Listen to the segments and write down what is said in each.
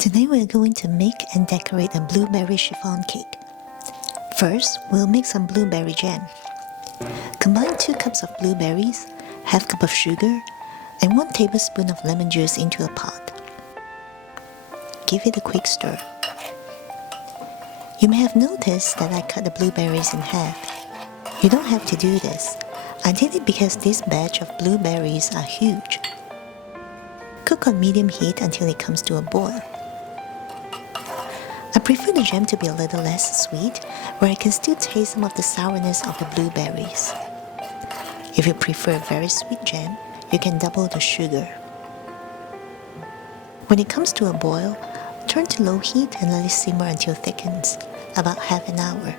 Today we're going to make and decorate a blueberry chiffon cake. First, we'll make some blueberry jam. Combine 2 cups of blueberries, half cup of sugar, and 1 tablespoon of lemon juice into a pot. Give it a quick stir. You may have noticed that I cut the blueberries in half. You don't have to do this. I did it because this batch of blueberries are huge. Cook on medium heat until it comes to a boil. I prefer the jam to be a little less sweet, where I can still taste some of the sourness of the blueberries. If you prefer a very sweet jam, you can double the sugar. When it comes to a boil, turn to low heat and let it simmer until it thickens, about half an hour.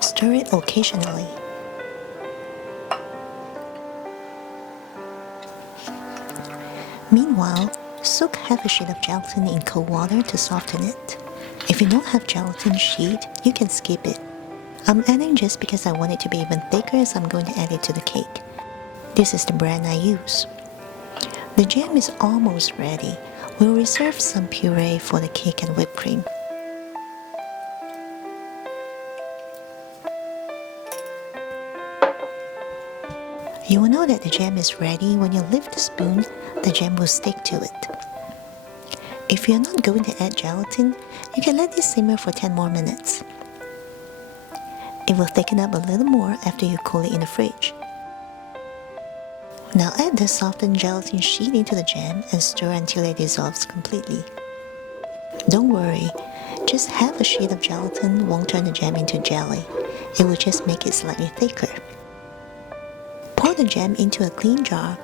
Stir it occasionally. Meanwhile, soak half a sheet of gelatin in cold water to soften it. If you don't have gelatin sheet, you can skip it. I'm adding just because I want it to be even thicker as I'm going to add it to the cake. This is the brand I use. The jam is almost ready. We'll reserve some puree for the cake and whipped cream. You will know that the jam is ready when you lift the spoon, the jam will stick to it. If you're not going to add gelatin, you can let this simmer for 10 more minutes. It will thicken up a little more after you cool it in the fridge. Now add the softened gelatin sheet into the jam and stir until it dissolves completely. Don't worry, just half a sheet of gelatin won't turn the jam into jelly. It will just make it slightly thicker. Pour the jam into a clean jar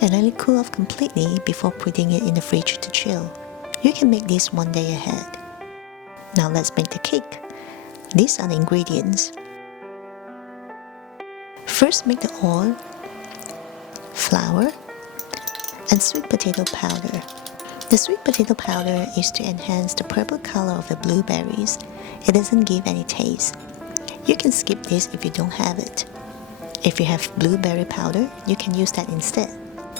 and let it cool off completely before putting it in the fridge to chill. You can make this one day ahead. Now let's make the cake. These are the ingredients. First, make the oil, flour, and sweet potato powder. The sweet potato powder is to enhance the purple color of the blueberries. It doesn't give any taste. You can skip this if you don't have it. If you have blueberry powder, you can use that instead.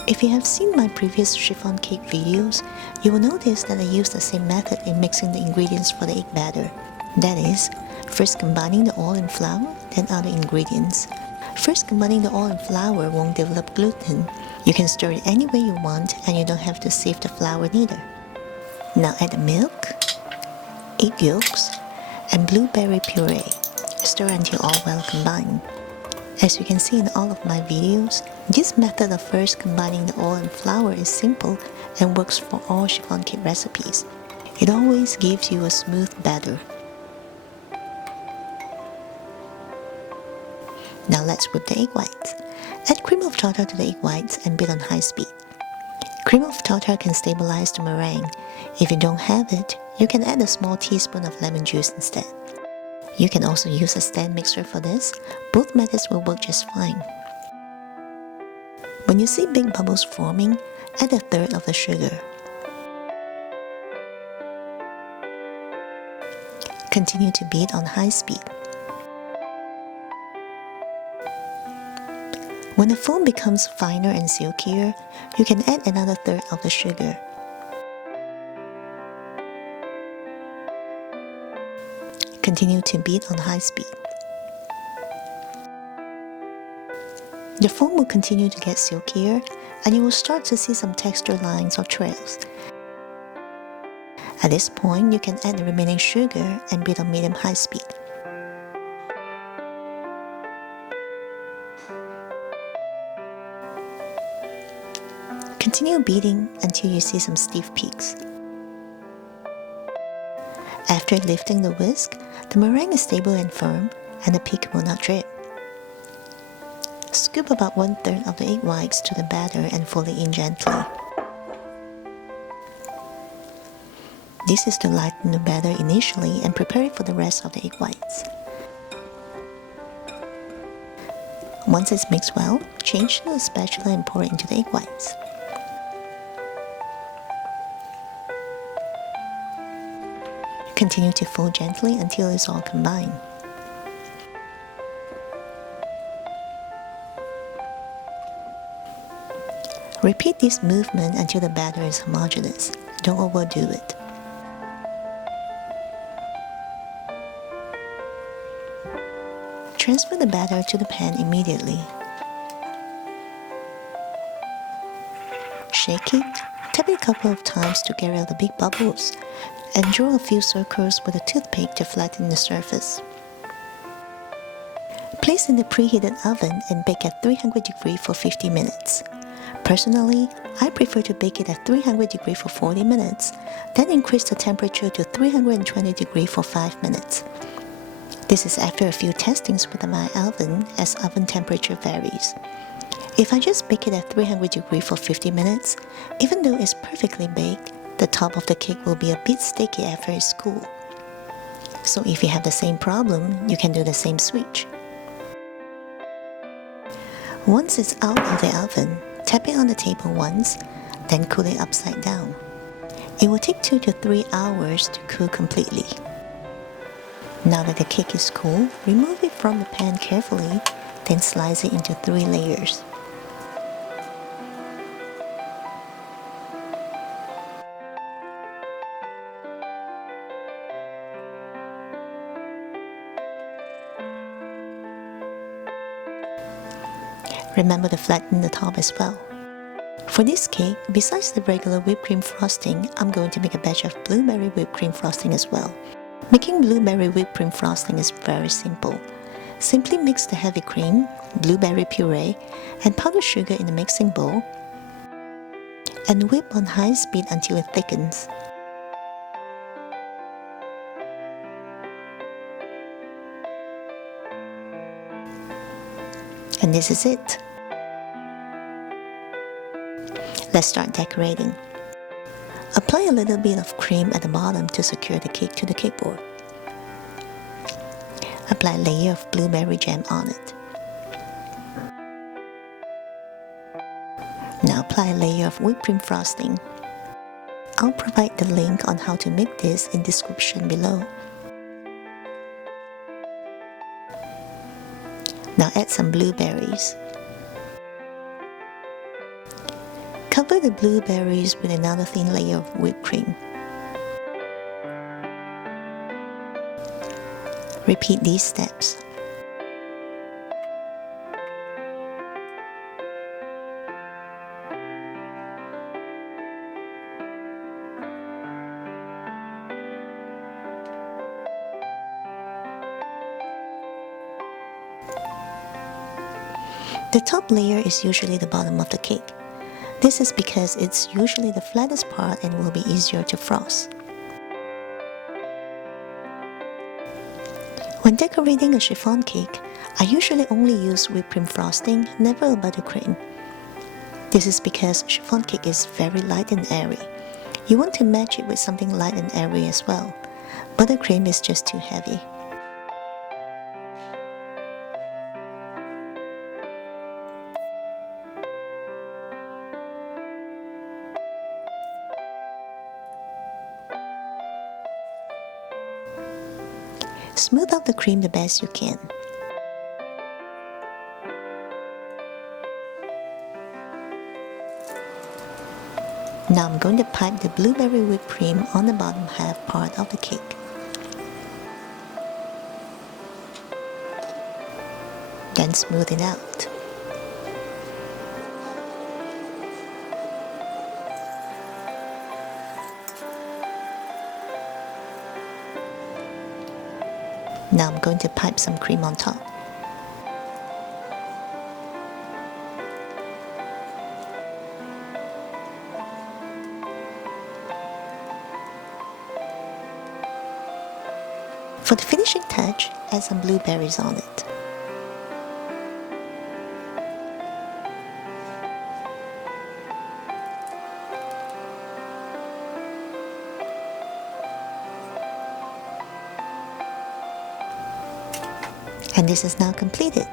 If you have seen my previous chiffon cake videos, you will notice that I use the same method in mixing the ingredients for the egg batter. That is, first combining the oil and flour, then other ingredients. First combining the oil and flour won't develop gluten. You can stir it any way you want and you don't have to sieve the flour neither. Now add the milk, egg yolks, and blueberry puree. Stir until all well combined. As you can see in all of my videos, this method of first combining the oil and flour is simple and works for all chiffon cake recipes. It always gives you a smooth batter. Now let's whip the egg whites. Add cream of tartar to the egg whites and beat on high speed. Cream of tartar can stabilize the meringue. If you don't have it, you can add a small teaspoon of lemon juice instead. You can also use a stand mixer for this. Both methods will work just fine. When you see big bubbles forming, add 1/3 of the sugar. Continue to beat on high speed. When the foam becomes finer and silkier, you can add another 1/3 of the sugar. Continue to beat on high speed. The foam will continue to get silkier and you will start to see some texture lines or trails. At this point, you can add the remaining sugar and beat on medium-high speed. Continue beating until you see some stiff peaks. After lifting the whisk, the meringue is stable and firm and the peak will not drip. Scoop about 1/3 of the egg whites to the batter and fold it in gently. This is to lighten the batter initially and prepare it for the rest of the egg whites. Once it's mixed well, change to a spatula and pour it into the egg whites. Continue to fold gently until it's all combined. Repeat this movement until the batter is homogeneous. Don't overdo it. Transfer the batter to the pan immediately. Shake it, tap it a couple of times to get rid of the big bubbles, and draw a few circles with a toothpick to flatten the surface. Place in the preheated oven and bake at 300 degrees for 50 minutes. Personally, I prefer to bake it at 300 degrees for 40 minutes, then increase the temperature to 320 degrees for 5 minutes. This is after a few testings with my oven, as oven temperature varies. If I just bake it at 300 degrees for 50 minutes, even though it's perfectly baked, the top of the cake will be a bit sticky after it's cool. So if you have the same problem, you can do the same switch. Once it's out of the oven, tap it on the table once, then cool it upside down. It will take 2 to 3 hours to cool completely. Now that the cake is cool, remove it from the pan carefully, then slice it into 3 layers. Remember to flatten the top as well. For this cake, besides the regular whipped cream frosting, I'm going to make a batch of blueberry whipped cream frosting as well. Making blueberry whipped cream frosting is very simple. Simply mix the heavy cream, blueberry puree, and powdered sugar in a mixing bowl, and whip on high speed until it thickens. And this is it. Let's start decorating. Apply a little bit of cream at the bottom to secure the cake to the cake board. Apply a layer of blueberry jam on it. Now apply a layer of whipped cream frosting. I'll provide the link on how to make this in the description below. Now add some blueberries. Cover the blueberries with another thin layer of whipped cream. Repeat these steps. The top layer is usually the bottom of the cake. This is because it's usually the flattest part and will be easier to frost. When decorating a chiffon cake, I usually only use whipped cream frosting, never a buttercream. This is because chiffon cake is very light and airy. You want to match it with something light and airy as well. Buttercream is just too heavy. Smooth out the cream the best you can. Now I'm going to pipe the blueberry whipped cream on the bottom half part of the cake. Then smooth it out. Now I'm going to pipe some cream on top. For the finishing touch, add some blueberries on it. And this is now completed.